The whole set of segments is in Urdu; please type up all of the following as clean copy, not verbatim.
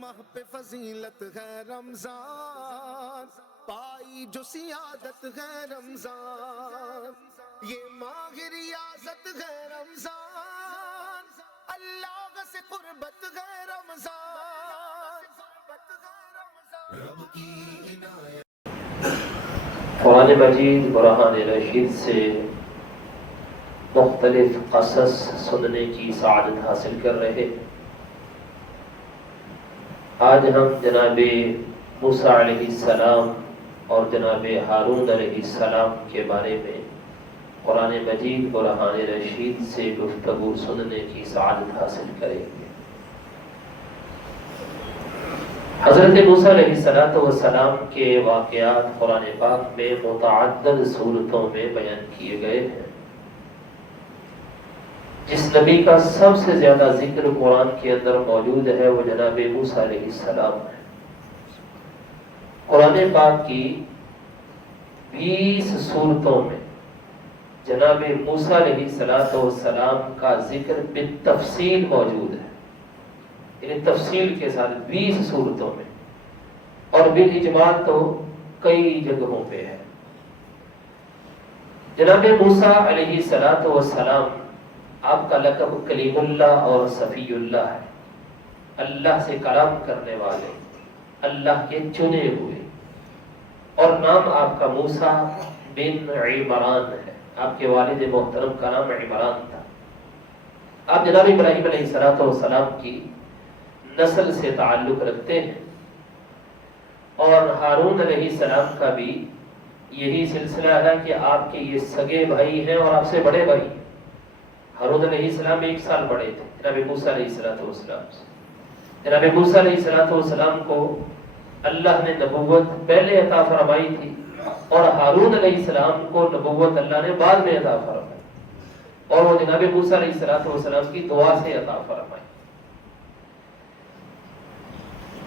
ماہ پہ فضیلت ہے رمضان، پائی جو سیادت ہے رمضان، یہ ماہ ریاضت ہے رمضان، اللہ سے قربت ہے رمضان، رب کی عنایت۔ قرآن مجید برہان رشید سے مختلف قصص سننے کی سعادت حاصل کر رہے۔ آج ہم جناب موسیٰ علیہ السلام اور جناب ہارون علیہ السلام کے بارے میں قرآن مجید برہان رشید سے گفتگو سننے کی سعادت حاصل کریں گے۔ حضرت موسیٰ علیہ السلام کے واقعات قرآن پاک میں متعدد صورتوں میں بیان کیے گئے ہیں۔ جس نبی کا سب سے زیادہ ذکر قرآن کے اندر موجود ہے وہ جناب موسیٰ علیہ السلام ہے۔ قرآن پاک کی 20 صورتوں میں جناب موسیٰ علیہ السلام کا ذکر بالتفصیل موجود ہے، یعنی تفصیل کے ساتھ 20 صورتوں میں، اور بالاجمال تو کئی جگہوں پہ ہے۔ جناب موسیٰ علیہ السلام آپ کا لقب کلیم اللہ اور صفی اللہ ہے، اللہ سے کلام کرنے والے، اللہ کے چنے ہوئے، اور نام آپ کا موسیٰ بن عمران ہے۔ آپ کے والد محترم کا نام عمران تھا۔ آپ جناب ابراہیم علیہ السلام کی نسل سے تعلق رکھتے ہیں، اور ہارون علیہ السلام کا بھی یہی سلسلہ ہے کہ آپ کے یہ سگے بھائی ہیں اور آپ سے بڑے بھائی ہیں۔ ہارون علیہ السلام 1 سال بڑے تھے جناب موسیٰ علیہ السلام سے۔ جناب موسیٰ علیہ السلام کو اللہ نے نبوت پہلے عطا فرمائی تھی، اور ہارون علیہ السلام کو نبوت اللہ نے بعد میں عطا فرمائی، اور وہ جناب موسیٰ علیہ السلام کی دعا سے عطا فرمائی۔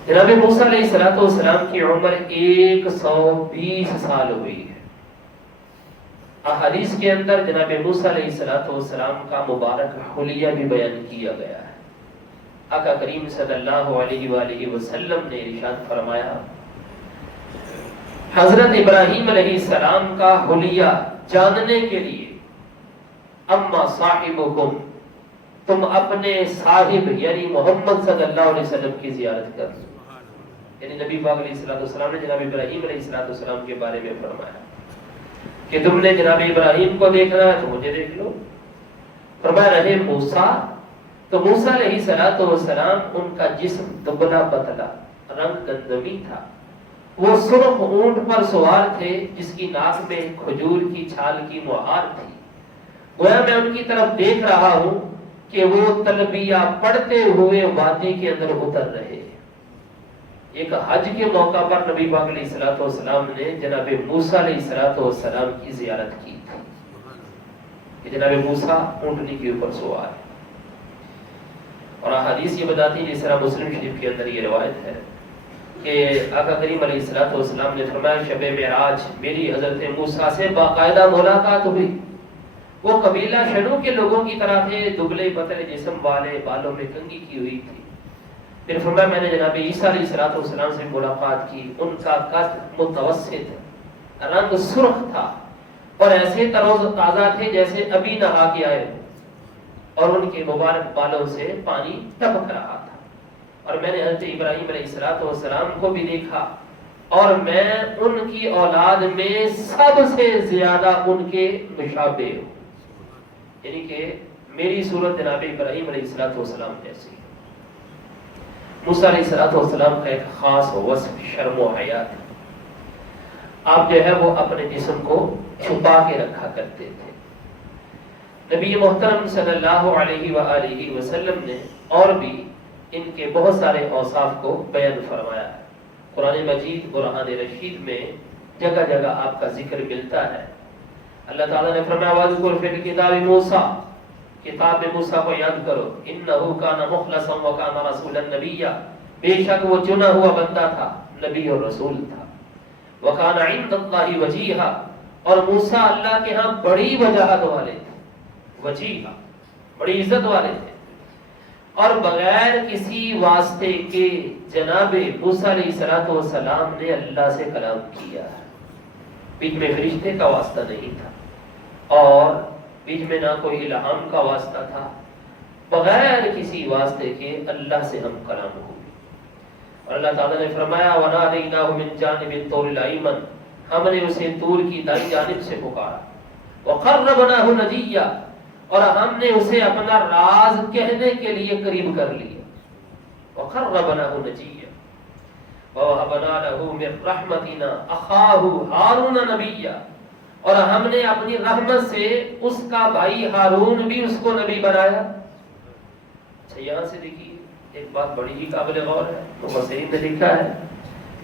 جناب موسیٰ علیہ السلام کی عمر 120 سال ہوئی ہے۔ احادیث کے اندر جناب موسیٰ علیہ السلام کا مبارک حلیہ بھی بیان کیا گیا ہے۔ آقا کریم صلی اللہ علیہ وآلہ وسلم نے ارشاد فرمایا، حضرت ابراہیم علیہ السلام کا حلیہ جاننے کے لیے اما صاحبکم، تم اپنے صاحب یعنی محمد صلی اللہ علیہ وسلم کی زیارت کر لو۔ یعنی نبی پاک علیہ السلام نے جناب ابراہیم علیہ السلام کے بارے میں فرمایا کہ تم نے جناب ابراہیم کو دیکھنا ہے تو مجھے دیکھ لو۔ فرمایا رہے موسیٰ، تو موسیٰ علیہ السلام ان کا جسم دبلا پتلا، رنگ گندمی تھا، وہ سرخ اونٹ پر سوار تھے جس کی ناک میں کھجور کی چھال کی مہار تھی۔ گویا میں ان کی طرف دیکھ رہا ہوں کہ وہ تلبیہ پڑھتے ہوئے وادی کے اندر اتر رہے۔ ایک حج کے موقع پر نبی پاک علیہ السلام نے جناب موسیٰ علیہ السلام کی زیارت کی تھی کہ جناب موسیٰ اونٹنی کے اوپر سوار ہے۔ اور حدیث یہ بتاتی ہے، جس طرح مسلم شریف کے اندر یہ روایت ہے کہ آقا کریم علیہ السلام نے فرمایا شب معراج میری حضرت موسیٰ سے باقاعدہ ملاقات ہوئی۔ وہ قبیلہ شنو کے لوگوں کی طرح تھے، دبلے پتلے جسم والے، بالوں میں کنگھی کی ہوئی تھی۔ پھر فرمایا میں نے جناب عیسیٰ علیہ السلام سے ملاقات کی، ان کا قد متوسط، رنگ سرخ تھا، اور ایسے تروز تازہ تھے جیسے ابھی نہا کے آئے، اور ان کے مبارک بالوں سے پانی ٹپک رہا تھا۔ اور میں نے حضرت ابراہیم علیہ السلام کو بھی دیکھا، اور میں ان کی اولاد میں سب سے زیادہ ان کے مشابہ ہوں، یعنی کہ میری صورت جناب ابراہیم علیہ السلام جیسی۔ موسیٰ علیہ السلام کا ایک خاص وصف شرم و حیا تھا۔ آپ جو ہے وہ اپنے جسم کو چھپا کے رکھا کرتے تھے۔ نبی محترم صلی اللہ علیہ وآلہ وسلم نے اور بھی ان کے بہت سارے اوصاف کو بیان فرمایا ہے۔ قرآن مجید برہان رشید میں جگہ جگہ آپ کا ذکر ملتا ہے۔ اللہ تعالیٰ نے فرمایا وَاذْكُرْ فِي الْكِتَابِ مُوسَىٰ، کتاب میں موسیٰ کو یاد کرو، انہو کان مخلصا وکان رسولا نبیا، بے شک وہ چنا ہوا بندہ تھا، نبی اور رسول تھا۔ وکان عند اللہ وجیہا، اور موسیٰ اللہ کے ہاں بڑی وجاہت والے تھے، وجیہا بڑی عزت والے تھے۔ اور بغیر کسی واسطے کے جناب موسیٰ علیہ السلام نے اللہ سے کلام کیا. بیچ میں فرشتے کا واسطہ نہیں تھا اور بیچ میں نہ کوئی الہام کا واسطہ تھا. بغیر کسی واسطے کے اللہ سے ہم کلام ہوئے. اور اللہ تعالیٰ نے فرمایا وَنَادَيْنَاهُ مِن جَانِبِ الطُّورِ الْأَيْمَنِ، ہم نے اسے طور کی دائیں جانب سے پکارا. وَقَرَّبْنَاهُ نَجِيًّا، اور ہم نے اسے اپنا راز کہنے کے لیے قریب کر لیا. وَقَرَّبْنَاهُ نَجِيًّا وَوَهَبْنَا لَهُ مِن رَحْمَتِنَا أَخَاهُ هَارُونَ نَبِيًّا، اور ہم نے اپنی رحمت سے اس کا بھائی ہارون بھی اس کو نبی بنایا. اچھا یہاں سے دیکھیے ایک بات بڑی ہی قابل غور ہے. مفسرین نے لکھا ہے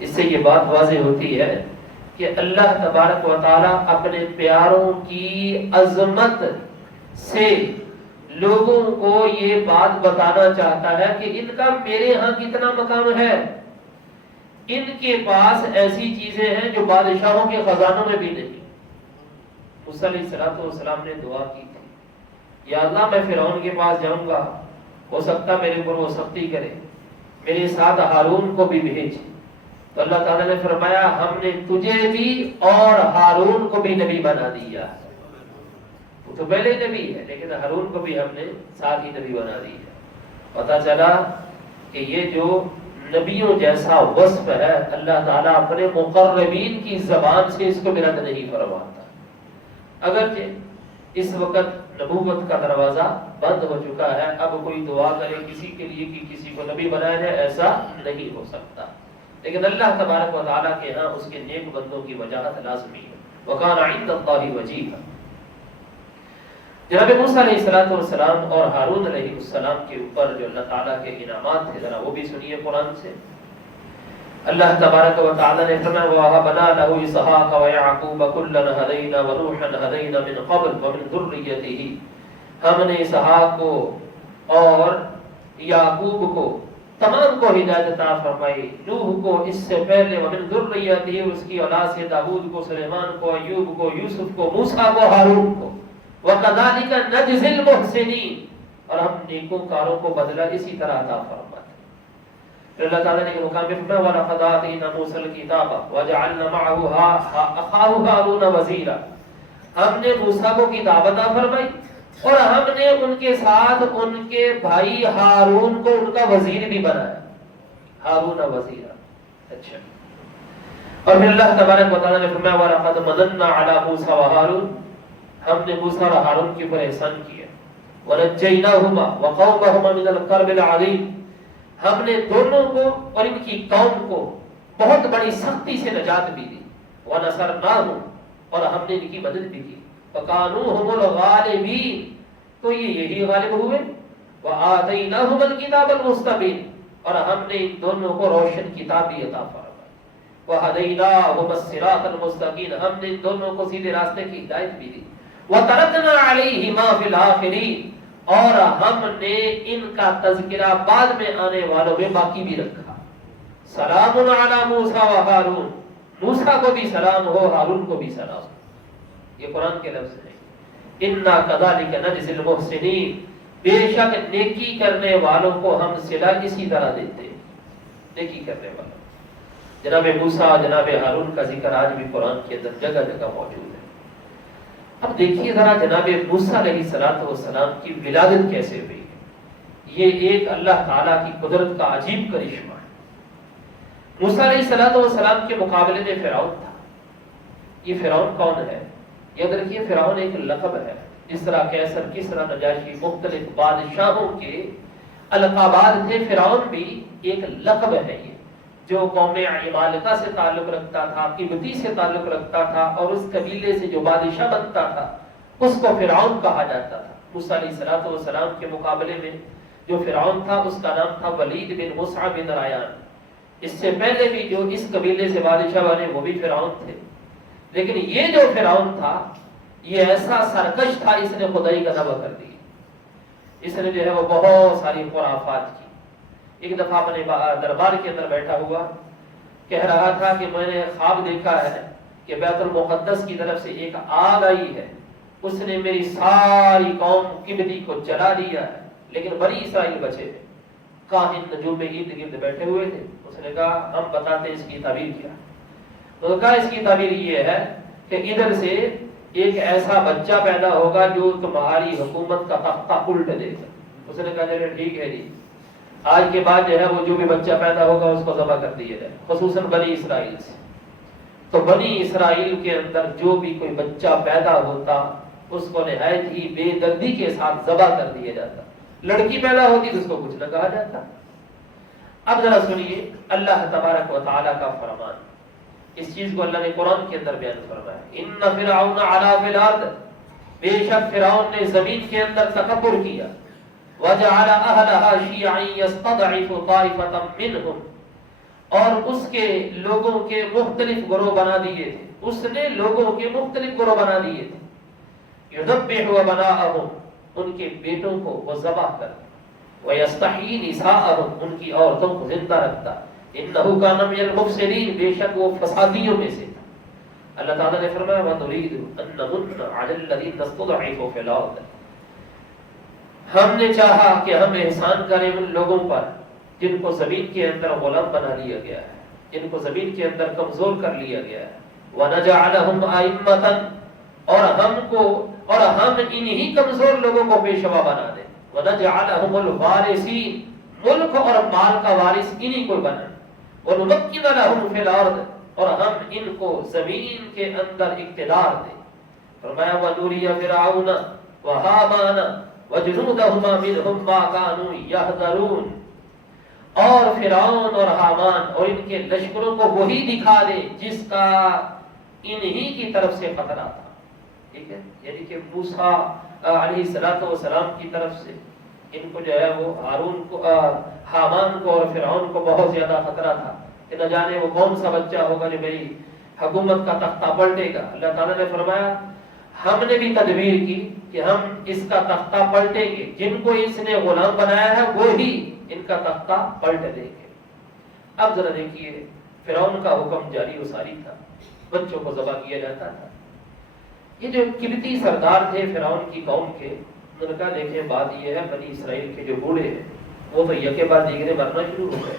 اس سے یہ بات واضح ہوتی ہے کہ اللہ تبارک و تعالی اپنے پیاروں کی عظمت سے لوگوں کو یہ بات بتانا چاہتا ہے کہ ان کا میرے ہاں کتنا مقام ہے. ان کے پاس ایسی چیزیں ہیں جو بادشاہوں کے خزانوں میں بھی نہیں. موسیٰ علیہ السلام نے دعا کی تھی یا اللہ میں فرعون کے پاس جاؤں گا، ہو سکتا میرے اوپر وہ سختی کرے، میرے ساتھ ہارون کو بھی بھیج. تو اللہ تعالیٰ نے فرمایا ہم نے تجھے بھی اور ہارون کو بھی نبی بنا دیا. وہ تو پہلے ہی نبی ہے لیکن ہارون کو بھی ہم نے ساتھ ہی نبی بنا دیا. پتہ چلا کہ یہ جو نبیوں جیسا وصف ہے اللہ تعالیٰ اپنے مقربین کی زبان سے اس کو رد نہیں فرماتا. اگرچہ اس وقت نبوت کا دروازہ بند ہو چکا ہے، اب کوئی دعا کرے کسی کے لیے کہ کسی کو نبی بنایا جائے ایسا نہیں ہو سکتا. لیکن اللہ تبارک و تعالیٰ کے ہاں اس کے نیک بندوں کی وجاہت لازمی ہے. وَكَانَ عِندَ اللَّهِ وَجِيهًا. جناب موسیٰ علیہ السلام اور ہارون علیہ السلام کے اوپر جو اللہ تعالیٰ کے انعامات تھے ذرا وہ بھی سنیے قرآن سے. اللہ تبارک و تعالیٰ نے فرمایا وَوَهَبْنَا لَهُ إِسْحَاقَ وَيَعْقُوبَ كُلًّا هَدَيْنَا وَنُوحًا هَدَيْنَا مِن قَبْلُ وَمِن ذُرِّيَّتِهِ، ہم نے اسحاق کو اور یعقوب کو تمام کو ہدایت عطا فرمائی. نوح کو اس سے پہلے، ومن ذُرِّيَّتِهِ اس کی اولاد سے داؤد کو، سلیمان کو، ایوب کو، یوسف کو، موسیٰ کو، ہارون کو. وَكَذَلِكَ نَجْزِي الْمُحْسِنِينَ، اور ہم نیکوکاروں کو بدلہ اسی طرح عطا فرماتے. پھر اللہ تعالیٰ نے مقام پہ فرمایا وَلَقَدْ آتَيْنَا مُوسَى الْكِتَابَ وَجَعَلْنَا مَعَهُ أَخَاهُ هَارُونَ وَزِيرًا، ہم نے موسیٰ کو کتاب عطا فرمائی اور ہم نے ان کے ساتھ ان کے بھائی ہارون کو ان کا وزیر بھی بنایا. ہارون وزیرا. اچھا، اور پھر اللہ تبارک و تعالیٰ نے فرمایا وَلَقَدْ مَنَنَّا عَلَى مُوسَى وَهَارُونَ، ہم نے موسیٰ اور ہارون کے اوپر احسان کیا. وَنَجَّيْنَاهُمَا وَقَوْمَهُمَا مِنَ الْكَرْبِ الْعَظِيمِ، ہم نے دونوں کو اور ان کی قوم کو بہت بڑی سختی سے نجات بھی دی. وَنَصَرْنَاهُمْ، اور ہم نے ان کی مدد بھی کی. فَكَانُوا هُمُ الْغَالِبِينَ، تو یہ یہی غالب ہوئے. وَآتَيْنَاهُمَ الْكِتَابَ الْمُسْتَبِينَ، اور ہم نے ان دونوں کو روشن کتاب بھی عطا فرمائی. وَهَدَيْنَاهُمَ الصِّرَاطَ الْمُسْتَقِيمَ، ہم نے ان دونوں کو سیدھے راستے کی ہدایت بھی دی. وَتَرَكْنَا عَلَيْهِمَا فِي الْآخِرِينَ، اور ہم نے ان کا تذکرہ بعد میں آنے والوں میں باقی بھی رکھا. سلام علی موسیٰ و ہارون، موسیٰ کو بھی سلام ہو، ہارون کو بھی سلام. یہ قرآن کے لفظ ہیں. انا کذالک نجزی المحسنین، بے شک نیکی کرنے والوں کو ہم صلہ اسی طرح دیتے ہیں. نیکی کرنے والوں، جناب موسیٰ جناب ہارون کا ذکر آج بھی قرآن کے اندر جگہ جگہ موجود ہے. اب دیکھیے ذرا جناب موسیٰ علیہ السلام کی ولادت کیسے ہوئی ہے. یہ ایک اللہ تعالیٰ کی قدرت کا عجیب کرشمہ ہے. موسیٰ علیہ السلام کے مقابلے میں فرعون تھا. یہ فرعون کون ہے؟ یاد رکھیے فرعون ایک لقب ہے. جس طرح کیسر، کسریٰ، نجاشی مختلف بادشاہوں کے القابات تھے، فرعون بھی ایک لقب ہے یہ، جو قوم عمالقہ سے تعلق رکھتا تھا، قبطی سے تعلق رکھتا تھا، اور اس قبیلے سے جو بادشاہ بنتا تھا اس کو فرعون کہا جاتا تھا. موسیٰ علیہ السلام کے مقابلے میں جو فرعون تھا اس کا نام تھا ولید بن مصعب بن رایان. اس سے پہلے بھی جو اس قبیلے سے بادشاہ بنے وہ بھی فرعون تھے. لیکن یہ جو فرعون تھا یہ ایسا سرکش تھا، اس نے خدائی کا دعویٰ کر دیا. اس نے جو ہے وہ بہت ساری خرافات کی. ایک دفعہ اپنے دربار کے اندر بیٹھا ہوا کہہ رہا تھا کہ میں نے خواب دیکھا ہے کہ بیت المقدس کی طرف سے ایک آگ آئی ہے، اس نے میری ساری قوم قبطی کو جلا دیا ہے، لیکن بنی اسرائیل بچے. کاہن نجوم میں ارد گرد بیٹھے ہوئے تھے. اس نے کہا ہم بتاتے ہیں اس کی تعبیر کیا. تو کہا اس کی تعبیر یہ ہے کہ ادھر سے ایک ایسا بچہ پیدا ہوگا جو تمہاری حکومت کا تختہ الٹ دے گا. اس نے کہا چلے ٹھیک ہے جی، آج کے بعد جو ہے وہ جو بھی بچہ پیدا ہوگا اس کو ذبح کر دیا جائے، خصوصاً بنی اسرائیل سے. تو بنی اسرائیل کے اندر جو بھی کوئی بچہ پیدا ہوتا اس کو نہایت ہی بے دردی کے ساتھ ذبح کر دیا جاتا. لڑکی پیدا ہوتی تو اس کو کچھ نہ کہا جاتا. اب ذرا سنیے اللہ تبارک و تعالیٰ کا فرمان. اس چیز کو اللہ نے قرآن کے اندر بیان فرمایا. ان فرعون علا فی الارض، بے شک فرعون نے زمین کے اندر تکبر کیا. وجعل اہلها شیعا یستضعف طائفۃ منهم، اور اس کے لوگوں کے مختلف گروہ بنا دیے تھے. اس نے لوگوں کے مختلف گروہ بنا دیے تھے. یذبح ابناءهم، ان کے بیٹوں کو وہ ذبح کر، ویستحیی نساءهم، ان کی عورتوں کو زندہ رکھتا. انه کان من المفسدین، بے شک وہ فسادیوں میں سے تھا. اللہ تعالیٰ نے فرمایا وَنُرِيدُ أَن نَّمُنَّ عَلَى الَّذِينَ اسْتُضْعِفُوا فِي الْأَرْضِ، ہم نے چاہا کہ ہم احسان کریں ان لوگوں پر جن کو زمین کے اندر غلام بنا لیا گیا ہے، جن کو زمین کے اندر کمزور کر لیا گیا ہے. وَنَجْعَلَهُمْ أَئِمَّةً، اور ہم انہی کمزور لوگوں کو پیشوا بنا دیں. وَنَجْعَلَهُمُ الْوَارِثِينَ، ملک اور مال کا وارث انہی کو بنا. وَنُمَكِّنَ لَهُمْ فِي الْأَرْضِ، اور ہم ان کو زمین کے اندر اقتدار دیں. فرمایا وَنُرِيَ فِرْعَوْنَ وَهَامَانَ وَجُنُودَهُمَا مِنْهُمْ مَا كَانُوا يَحْذَرُونَ، اور فرعون اور حامان اور ان کے لشکروں کو وہی دکھا دے جس کا انہی کی طرف سے خطرہ تھا. ٹھیک ہے، یعنی کہ موسیٰ علیہ السلام کی طرف سے ان کو جو ہے وہ ہارون کو، حامان کو اور فرعون کو بہت زیادہ خطرہ تھا کہ نہ جانے وہ کون سا بچہ ہوگا جو میری حکومت کا تختہ پلٹے گا. اللہ تعالیٰ نے فرمایا ہم نے بھی تدبیر کی کہ ہم اس کا تختہ پلٹیں گے، جن کو اس نے غلام بنایا ہے وہی ان کا تختہ پلٹ دیں گے. اب ذرا دیکھیے فرعون کا حکم جاری و ساری تھا، بچوں کو ذبح کیا جاتا تھا. یہ جو قبطی سردار تھے فرعون کی قوم کے، انہوں نے کہا دیکھیں بات یہ ہے بنی اسرائیل کے جو بوڑھے ہیں وہ تو یکے بعد دیگرے مرنا شروع ہو گئے،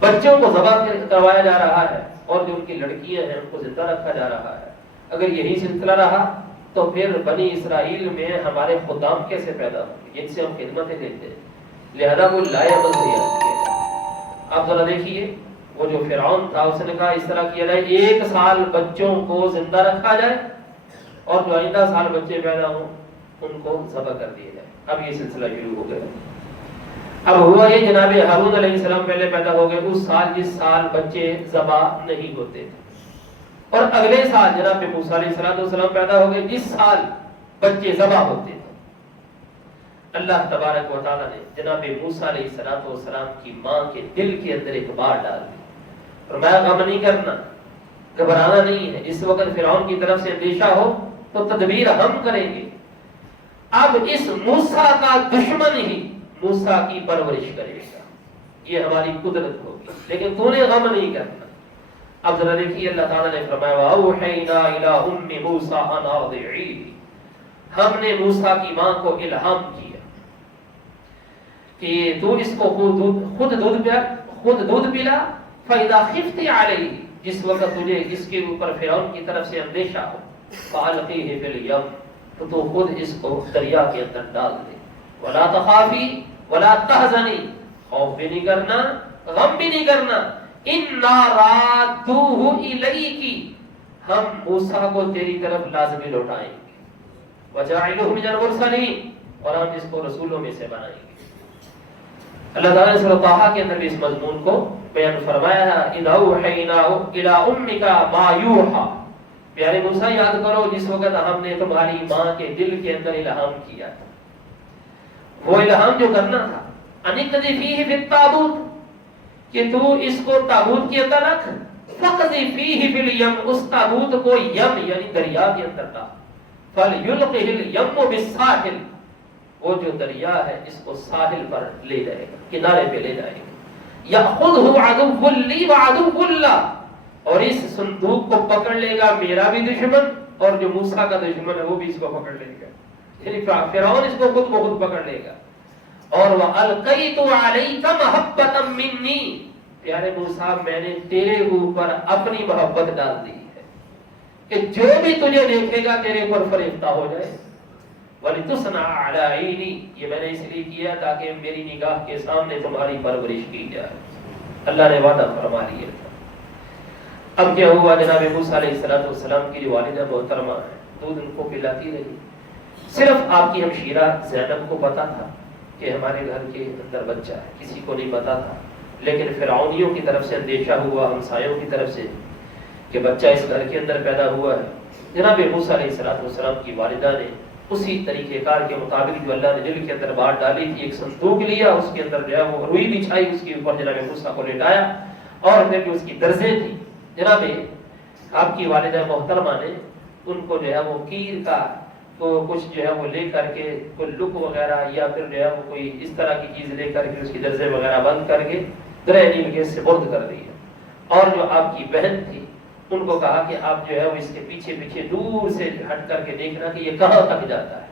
بچوں کو ذبح کروایا جا رہا ہے اور جو ان کی لڑکیاں ہیں ان کو زندہ رکھا جا رہا ہے. اگر یہی سلسلہ رہا تو پھر بنی اسرائیل میں ہمارے خدام کیسے پیدا ہوں گے جن سے ہم خدمتیں لیتے ہیں. لہذا وہ لائے عمل تیار کیا. آپ ذرا دیکھیے وہ جو فرعون تھا اس نے کہا اس طرح کیا جائے 1 سال بچوں کو زندہ رکھا جائے اور جو آئندہ سال بچے پیدا ہوں ان کو ذبح کر دیا جائے. اب یہ سلسلہ شروع ہو گیا. اب ہوا یہ جناب ہارون علیہ السلام پہلے پیدا ہو گئے اس سال جس سال بچے ذبح نہیں ہوتے تھے، اور اگلے سال جناب موسیٰ علیہ السلام پیدا ہو گئے جس سال بچے ذبح ہوتے تھے. اللہ تبارک و تعالیٰ نے جناب موسیٰ علیہ السلام کی ماں کے دل کے اندر ایک بات ڈال دی. فرمایا غم نہیں کرنا، گھبرانا نہیں ہے. اس وقت فرعون کی طرف سے اندیشہ ہو تو تدبیر ہم کریں گے. اب اس موسیٰ کا دشمن ہی موسیٰ کی پرورش کرے گا، یہ ہماری قدرت ہوگی، لیکن تو نے غم نہیں کرنا. اب ذرا دیکھیے اللہ تعالیٰ نے فرمایا وَأَوْحَيْنَا إِلَىٰ أُمِّ مُوسَىٰ أَنْ أَرْضِعِيهِ، ہم نے موسیٰ کی ماں کو الہام کیا کہ تو اس کو خود دودھ پلا فَإِذَا خِفْتِ عَلَيْهِ، جس وقت تجھے اس کے اوپر فرعون کی طرف سے اندیشہ ہو فَأَلْقِيهِ فِي الْيَمِّ، تو خود اس کو دریا کے اندر ڈال دے. وَلَا تَخَافِي وَلَا تَحْزَنِي، خوف بھی نہیں کرنا غم بھی نہیں کرنا. اِنَّا رَادُّوهُ إِلَيْكِ، ہم موسیٰ کو تیری طرف لازمی لوٹائیں گے. وَجَاعِلُهُ مِنَ الْمُرْسَلِينَ، اور ہم اس کو رسولوں میں سے بنائیں گے. اللہ تعالیٰ نے سورۃ طٰہٰ کے اندر بھی اس مضمون کو بیان فرمایا ہے. إِذْ أَوْحَيْنَا إِلَىٰ أُمِّكَ مَا يُوحَىٰ، پیارے موسیٰ یاد کرو جس وقت ہم نے تمہاری ماں کے دل کے اندر الہام کیا تھا. وہ الہام جو کرنا تھا أَنِ اقْذِفِيهِ فِي التَّابُوتِ، کہ تو اس کو تابوت کے اندر رکھ. فَاقْذِفِيهِ فِي الْيَمِّ، اس تابوت کو یم یعنی دریا کے اندر ڈال. فَلْيُلْقِهِ الْيَمُّ بِالسَّاحِلِ، وہ جو دریا ہے اس کو ساحل پر لے جائے گا، کنارے پہ لے جائے گا. يَأْخُذْهُ عَدُوٌّ لِّي وَعَدُوٌّ لَّهُ، اور اس صندوق کو پکڑ لے گا میرا بھی دشمن اور جو موسیٰ کا دشمن ہے وہ بھی اس کو پکڑ لے گا. یعنی فرعون اس کو خود بخود پکڑ لے گا. اور وَأَلْقَيْتُ عَلَيْكَ مَحَبَّةً مِّنِّي، پیارے موسیٰ میں نے تیرے اوپر اپنی محبت ڈال دی ہے کہ جو بھی تجھے دیکھے گا تیرے اوپر فریفتہ ہو جائے. وَلِتُصْنَعَ عَلَىٰ عَيْنِي، یہ میں نے اس لیے کیا تاکہ میری نگاہ کے سامنے تمہاری پرورش کی جائے. اللہ نے وعدہ فرما لیا تھا. اب کیا ہوا، جناب موسیٰ علیہ السلام کی جو والدہ محترمہ ہے دودھ ان کو پلاتی رہی. صرف آپ کی ہمشیرہ زینب کو پتا تھا کہ ہمارے گھر کے اندر بچہ ہے، کسی کو نہیں پتا تھا. لیکن فرعونیوں کی طرف سے اندیشہ ہوا، ہمسایوں کی طرف سے، کہ بچہ اس گھر کے اندر پیدا ہوا ہے. جناب موسیٰ علیہ السلام کی والدہ نے اسی طریقہ کار کے مطابق جو اللہ نے دل کے اندر بات ڈالی تھی، ایک صندوق لیا، اس کے اندر جو ہے وہ روئی بچھائی، اس کے اوپر جناب موسیٰ کو لٹایا، اور پھر جو اس کی درزیں تھی جناب آپ کی والدہ محترمہ نے ان کو جو ہے وہ کیر کا کچھ جو ہے وہ لے کر کے کوئی لک وغیرہ یا پھر جو ہے وہ کوئی اس طرح کی چیز لے کر کے اس کی درزیں وغیرہ بند کر کے درہ نیم کے سپرد کر دیا. اور جو آپ کی بہن تھی ان کو کہا کہ آپ جو ہے وہ اس کے پیچھے پیچھے دور سے ہٹ کر کے دیکھنا کہ یہ کہاں تک جاتا ہے.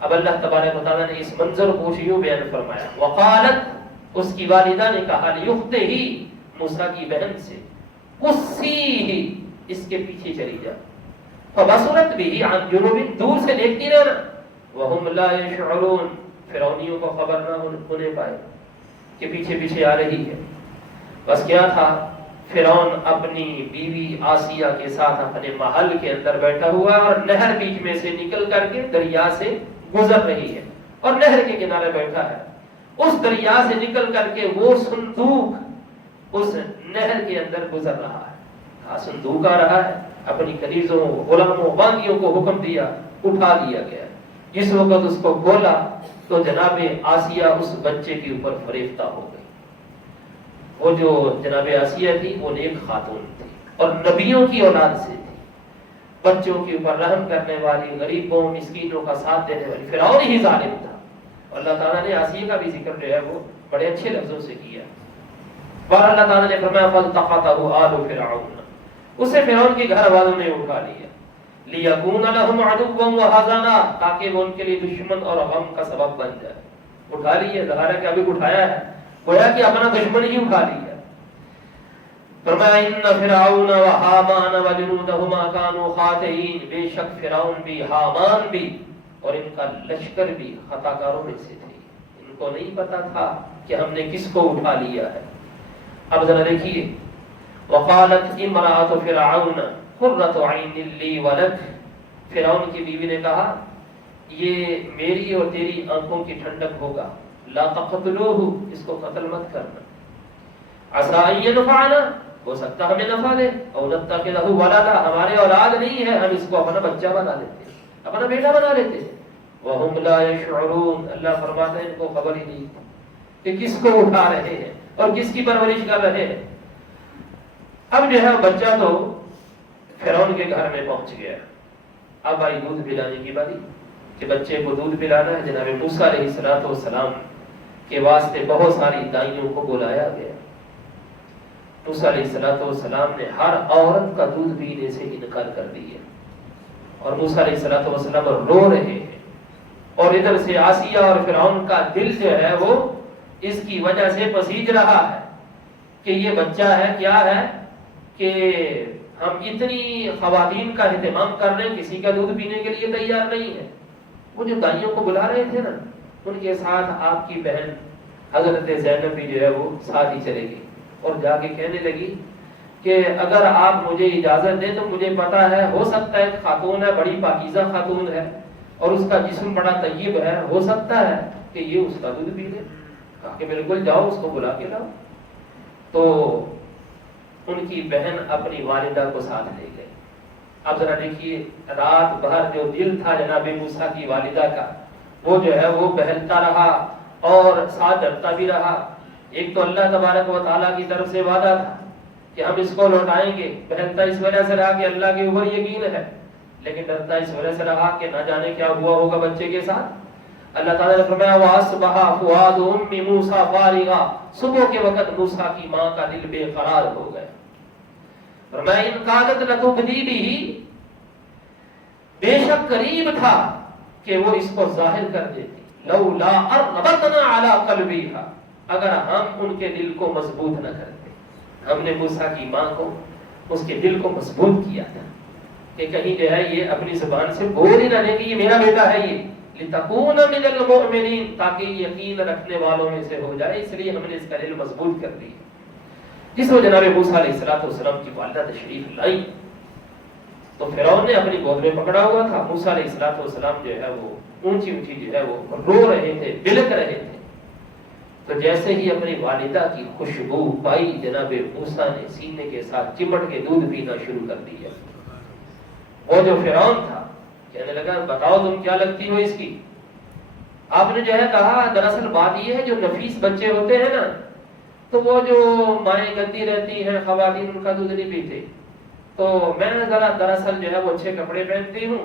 اب اللہ تبارک و تعالیٰ نے اس منظر کو یوں بیان فرمایا. وقالت، اس کی والدہ نے کہا، لیختہ، موسیٰ کی بہن سے، قصیہ، اس کے پیچھے چلی جا. فبصرت به عن جنوب، دور سے دیکھتی رہنا. وهم لا يشعرون، فرعونیوں کو خبر نہ ہونے پائے کہ پیچھے پیچھے آ رہی ہے. بس کیا تھا، فرعون اپنی بیوی آسیہ کے ساتھ اپنے محل کے اندر بیٹھا ہوا ہے، اور نہر بیچ میں سے نکل کر کے دریا سے گزر رہی ہے، اور نہر کے کنارے بیٹھا ہے. اس دریا سے نکل کر کے وہ صندوق اس نہر کے اندر گزر رہا ہے. صندوق آ رہا ہے، اپنی کنیزوں، غلاموں، باندیوں کو حکم دیا، اٹھا لیا گیا. جس وقت اس کو کھولا تو جناب آسیہ اس بچے کے اوپر فریفتہ ہو گئی. وہ جو جناب آسیہ تھی وہ نیک خاتون تھی اور نبیوں کی اولاد سے تھی، بچوں کے اوپر رحم کرنے والی، غریبوں مسکینوں کا ساتھ دینے والی. فرعون ہی ظالم تھا. اللہ تعالیٰ نے آسیہ کا بھی ذکر جو ہے وہ بڑے اچھے لفظوں سے کیا. اور اللہ تعالیٰ نے فرمایا فَالْتَقَطَهُ آلُ فِرْعَوْنَ، اسے فرعون کے گھر والوں نے اٹھا لیا. لِيَكُونَ لَهُمْ عَدُوًّا وَحَزَنًا، تاکہ وہ ان کے لیے دشمن اور غم کا سبب بن جائے. اٹھا لیے، ظاہر ہے کہ ابھی اٹھایا ہے، گویا کہ اپنا دشمن ہی اٹھا لیا. فرمایا ان فرعون وحامان وجنودهما كانوا خاطئین، بے شک فرعون بھی، حامان بھی اور ان کا لشکر بھی خطا کاروں میں سے تھے. ان کو نہیں پتا تھا کہ ہم نے کس کو اٹھا لیا ہے. اب ذرا دیکھیے، وقالت امرأة فرعون قرة عین لی ولک، فرعون کی بیوی نے کہا یہ میری اور تیری آنکھوں کی ٹھنڈک ہوگا. لا تقتلوہ، اس کو قتل مت کرنا. عسیٰ ان ینفعنا، ہو سکتا ہمیں نفع دے. او نتخذہ ولدا، ہمارے اولاد نہیں ہے، ہم اس کو اپنا بچہ بنا لیتے، اپنا بیٹا بنا لیتے. وہم لا یشعرون، اللہ فرماتے ہیں ان کو خبر ہی نہیں کہ کس کو اٹھا رہے ہیں اور کس کی پرورش کر رہے ہیں. اب جو ہے بچہ تو فرعون کے گھر میں پہنچ گیا. اب آئی دودھ پلانے کی باری کہ بچے کو دودھ پلانا ہے. جناب موسیٰ علیہ السلام کے واسطے بہت ساری دائیوں کو بلایا گیا. موسیٰ علیہ السلام نے ہر عورت کا دودھ پینے سے انکار کر دیا، اور موسیٰ علیہ السلام رو رہے ہیں. اور ادھر سے آسیہ اور فرعون کا دل جو ہے وہ اس کی وجہ سے پسیج رہا ہے کہ یہ بچہ ہے کیا ہے کہ ہم اتنی خواتین کا اہتمام کر رہے ہیں، کسی کا دودھ پینے کے لیے تیار نہیں ہے. وہ جو دائیوں کو بلا رہے تھے نا، ان کے ساتھ آپ کی بہن حضرت زینب بھی جو ہے وہ ساتھ ہی چلے گئی اور جا کے کہنے لگی کہ اگر آپ مجھے اجازت دیں تو مجھے پتا ہے، ہو سکتا ہے خاتون ہے، بڑی پاکیزہ خاتون ہے اور اس کا جسم بڑا طیب ہے، ہو سکتا ہے کہ یہ اس کا دودھ پی لے. کہا کہ بالکل جاؤ، اس کو بلا کے لاؤ. تو ان کی بہن اپنی والدہ کو ساتھ لے گئی. اب ذرا دیکھیے، رات بھر جو دل تھا جناب موسیٰ کی والدہ کا وہ جو ہے وہ بہلتا رہا اور ساتھ ڈرتا بھی رہا. ایک تو اللہ تبارک و تعالیٰ کی طرف سے وعدہ تھا کہ ہم اس کو لوٹائیں گے. بہلتا اس وجہ سے رہا کہ اللہ کے اوپر یقین ہے، لیکن ڈرتا اس وجہ سے رہا کہ نہ جانے کیا ہوا ہوگا بچے کے ساتھ. اللہ تعالیٰ نے فرمایا وَأَصْبَحَ فُؤَادُ أُمِّ مُوسَىٰ فَارِغًا، صبح کے وقت موسیٰ کی ماں کا دل بے قرار ہو گیا. فرمایا إِن كَادَتْ لَتُبْدِي بِهِ، بے شک قریب تھا کہ وہ اس کو ظاہر کر دیتی. لولا اربطنا علی قلبیہا، اگر ہم ان کے دل کو مضبوط نہ کرتے. ہم نے موسیٰ کی ماں کو، اس کے دل کو مضبوط کیا تھا کہ کہیں جو ہے یہ اپنی زبان سے بول ہی نہ دے کہ یہ میرا بیٹا ہے، یہ لتکون من المؤمنین، تاکہ یقین رکھنے والوں میں سے ہو جائے. اس لیے ہم نے اس کا دل مضبوط کر دیا. جس وہ جناب موسیٰ علیہ السلام کی والدہ تشریف لائی تو فرعون نے اپنی گود میں پکڑا ہوا تھا. موسیٰ علیہ السلام جو ہے وہ اونچی اونچی جو ہے وہ رو رہے تھے، بلک رہے تھے. تو جیسے ہی اپنی والدہ کی خوشبو پائی، جناب موسیٰ نے سینے کے ساتھ چپٹ کے دودھ پینا شروع کر دیا. وہ جو فرعون تھا کہنے لگا بتاؤ تم کیا لگتی ہو اس کی. آپ نے جو ہے کہا دراصل بات یہ ہے جو نفیس بچے ہوتے ہیں نا تو وہ جو مائیں گندی رہتی ہیں، خواتین ان کا دودھ نہیں پیتے، تو میں ذرا دراصل جو ہے وہ اچھے کپڑے پہنتی ہوں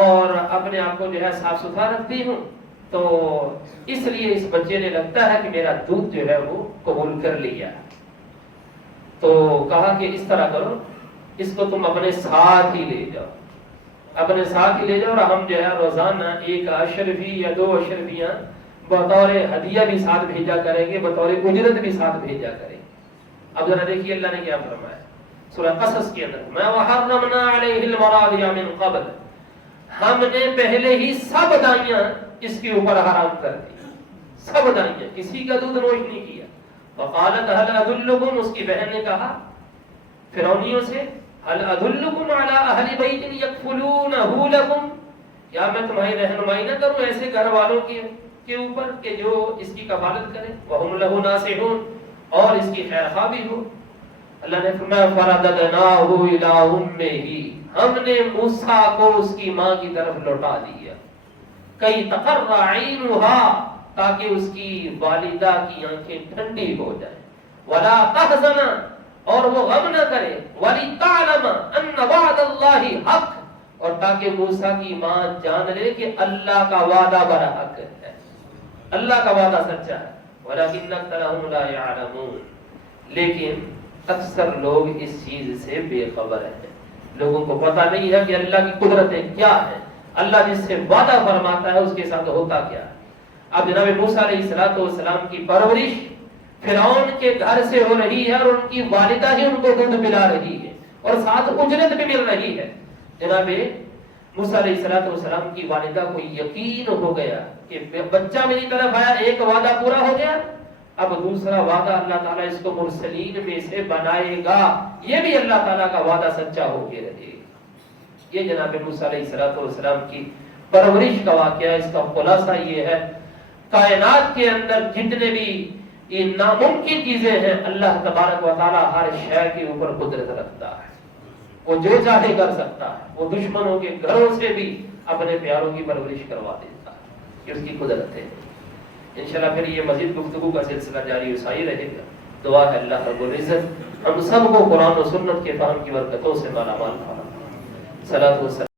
اور اپنے آپ کو جو ہے صاف ستھرا رکھتی ہوں، تو اس لیے اس بچے نے لگتا ہے کہ میرا دودھ جو ہے وہ قبول کر لیا. تو کہا کہ اس طرح کرو، اس کو تم اپنے ساتھ ہی لے جاؤ، اپنے ساتھ ہی لے جاؤ، اور ہم جو ہے روزانہ ایک اشرفی یا 2 اشرفیاں بطور ہدیہ بھی ساتھ بھیجا کریں گے، بطور اجرت بھی ساتھ بھیجا کریں گے. اب ذرا دیکھیے اللہ نے کیا فرمایا سورہ قصص کے اندر، ما وحرمنا علیہ المراضع من قبل، ہم نے پہلے ہی سب دائیاں اس کے اوپر حرام کر دی، سب دائیاں، کسی کا دودھ نوش نہیں کیا. وقالت هل ادلکم، اس کی بہن نے کہا فرعونیوں سے، هل ادلکم علی اہل بیت یکفلونہ لکم، کیا میں تمہاری رہنمائی نہ کروں ایسے گھر والوں کے اوپر کہ جو اس کی کفالت کریں، وہم لہ ناصحون، اور اس کی خیر خواہ بھی ہو. اللہ نے فرمایا فرددناہ الی امہ، ہم نے موسیٰ کو اس کی ماں کی طرف لوٹا دیا. کئی تقر عینہا، تاکہ اس کی والدہ کی آنکھیں ٹھنڈی ہو جائیں. ولا تحزن، اور وہ غم نہ کرے. ولتعلم ان وعد اللہ حق، اور تاکہ موسیٰ کی ماں جان لے کہ اللہ کا وعدہ برحق ہے، اللہ کا وعدہ سچا ہے. ولکن اکثرهم لا يعلمون، لیکن اکثر لوگ اس چیز سے بے خبر ہیں. لوگوں کو پتہ نہیں ہے کہ اللہ کی قدرتیں کیا ہیں، اللہ جس سے وعدہ فرماتا ہے اس کے ساتھ ہوتا کیا ہے. اب جناب موسیٰ علیہ السلام کی پرورش فرعون کے گھر سے ہو رہی ہے، اور ان کی والدہ ہی ان کو دودھ پلا رہی ہے اور ساتھ اجرت بھی مل رہی ہے. جناب موسیٰ علیہ السلام کی والدہ کو یقین ہو گیا کہ بچہ میری طرف آیا، ایک وعدہ پورا ہو گیا، اب دوسرا وعدہ اللہ تعالیٰ اس کو مرسلین میں سے بنائے گا، یہ بھی اللہ تعالیٰ کا وعدہ سچا ہو کے رہے. یہ جناب موسیٰ علیہ السلام کی پرورش کا واقعہ. اس کا خلاصہ یہ ہے کائنات کے اندر جتنے بھی یہ ناممکن چیزیں ہیں، اللہ تبارک و تعالیٰ ہر شے کے اوپر قدرت رکھتا ہے، وہ جو چاہے کر سکتا ہے. وہ دشمنوں کے گھروں سے بھی اپنے پیاروں کی پرورش کروا دیتا ہے، یہ اس کی قدرت ہے. انشاءاللہ پھر یہ مزید گفتگو کا سلسلہ جاری و ساری رہے گا. دعا ہے اللہ رب العزت ہم سب کو قرآن و سنت کے فہم کی برکتوں سے مالا مال فرمائے. صلاۃ و